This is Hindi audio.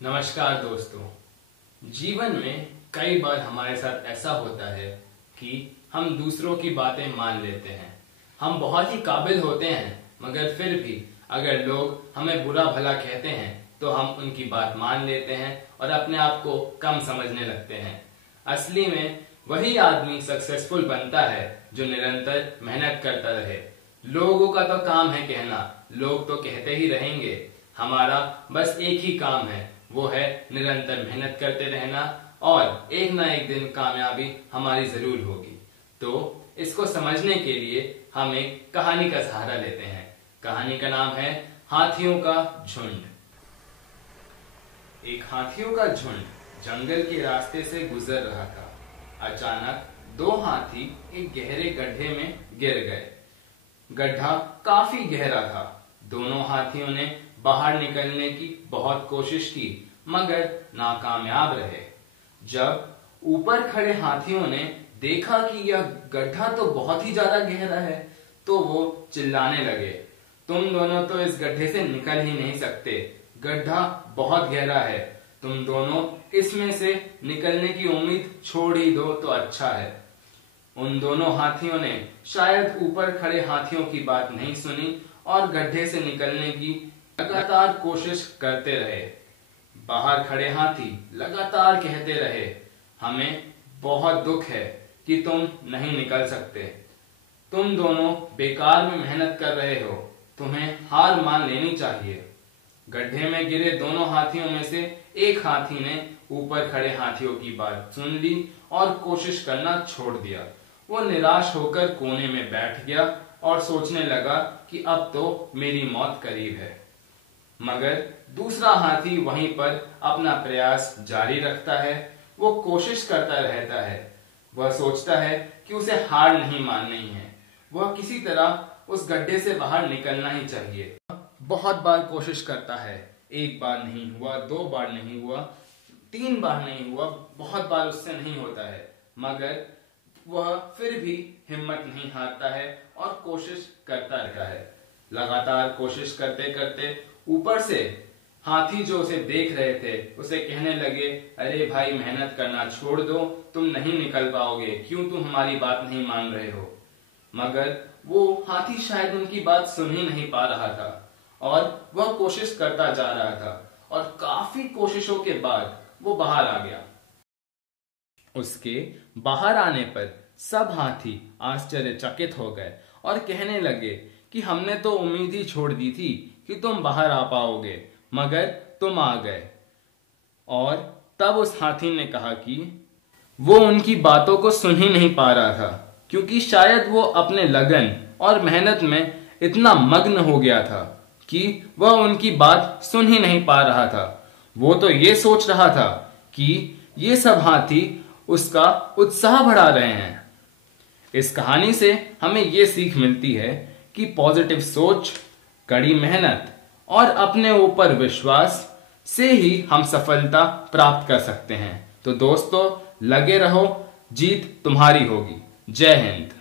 नमस्कार दोस्तों। जीवन में कई बार हमारे साथ ऐसा होता है कि हम दूसरों की बातें मान लेते हैं। हम बहुत ही काबिल होते हैं, मगर फिर भी अगर लोग हमें बुरा भला कहते हैं तो हम उनकी बात मान लेते हैं और अपने आप को कम समझने लगते हैं। असली में वही आदमी सक्सेसफुल बनता है जो निरंतर मेहनत करता रहे। लोगों का तो काम है कहना, लोग तो कहते ही रहेंगे। हमारा बस एक ही काम है, वो है निरंतर मेहनत करते रहना और एक ना एक दिन कामयाबी हमारी जरूर होगी। तो इसको समझने के लिए हम एक कहानी का सहारा लेते हैं। कहानी का नाम है हाथियों का झुंड। एक हाथियों का झुंड जंगल के रास्ते से गुजर रहा था। अचानक दो हाथी एक गहरे गड्ढे में गिर गए। गड्ढा काफी गहरा था। दोनों हाथियों ने बाहर निकलने की बहुत कोशिश की, मगर नाकामयाब रहे। जब ऊपर खड़े हाथियों ने देखा कि यह गड्ढा तो बहुत ही ज्यादा गहरा है, तो वो चिल्लाने लगे, तुम दोनों तो इस गड्ढे से निकल ही नहीं सकते। गड्ढा बहुत गहरा है, तुम दोनों इसमें से निकलने की उम्मीद छोड़ ही दो तो अच्छा है। उन दोनों हाथियों ने शायद ऊपर खड़े हाथियों की बात नहीं सुनी और गड्ढे से निकलने की लगातार कोशिश करते रहे। बाहर खड़े हाथी लगातार कहते रहे, हमें बहुत दुख है कि तुम नहीं निकल सकते। तुम दोनों बेकार में मेहनत कर रहे हो, तुम्हें हार मान लेनी चाहिए। गड्ढे में गिरे दोनों हाथियों में से एक हाथी ने ऊपर खड़े हाथियों की बात सुन ली और कोशिश करना छोड़ दिया। वो निराश होकर कोने में बैठ गया और सोचने लगा कि अब तो मेरी मौत करीब है। मगर दूसरा हाथी वहीं पर अपना प्रयास जारी रखता है। वो कोशिश करता रहता है। वह सोचता है कि उसे हार नहीं माननी है। वह किसी तरह उस गड्ढे से बाहर निकलना ही चाहिए। बहुत बार कोशिश करता है, एक बार नहीं हुआ, दो बार नहीं हुआ, 3 बार नहीं हुआ, बहुत बार उससे नहीं होता है, मगर वह फिर भी हिम्मत नहीं हारता है और कोशिश करता रहता है। लगातार कोशिश करते करते ऊपर से हाथी जो उसे देख रहे थे उसे कहने लगे, अरे भाई मेहनत करना छोड़ दो, तुम नहीं निकल पाओगे, क्यों तुम हमारी बात नहीं मान रहे हो। मगर वो हाथी शायद उनकी बात सुन ही नहीं पा रहा था और वह कोशिश करता जा रहा था और काफी कोशिशों के बाद वो बाहर आ गया। उसके बाहर आने पर सब हाथी आश्चर्यचकित हो गए और कहने लगे कि हमने तो उम्मीद ही छोड़ दी थी कि तुम बाहर आ पाओगे, मगर तुम आ गए। और तब उस हाथी ने कहा कि वो उनकी बातों को सुन ही नहीं पा रहा था, क्योंकि शायद वो अपने लगन और मेहनत में इतना मग्न हो गया था कि वह उनकी बात सुन ही नहीं पा रहा था। वो तो ये सोच रहा था कि ये सब हाथी उसका उत्साह बढ़ा रहे हैं। इस कहानी से हमें ये सीख मिलती है कि पॉजिटिव सोच, कड़ी मेहनत और अपने ऊपर विश्वास से ही हम सफलता प्राप्त कर सकते हैं। तो दोस्तों, लगे रहो, जीत तुम्हारी होगी। जय हिंद।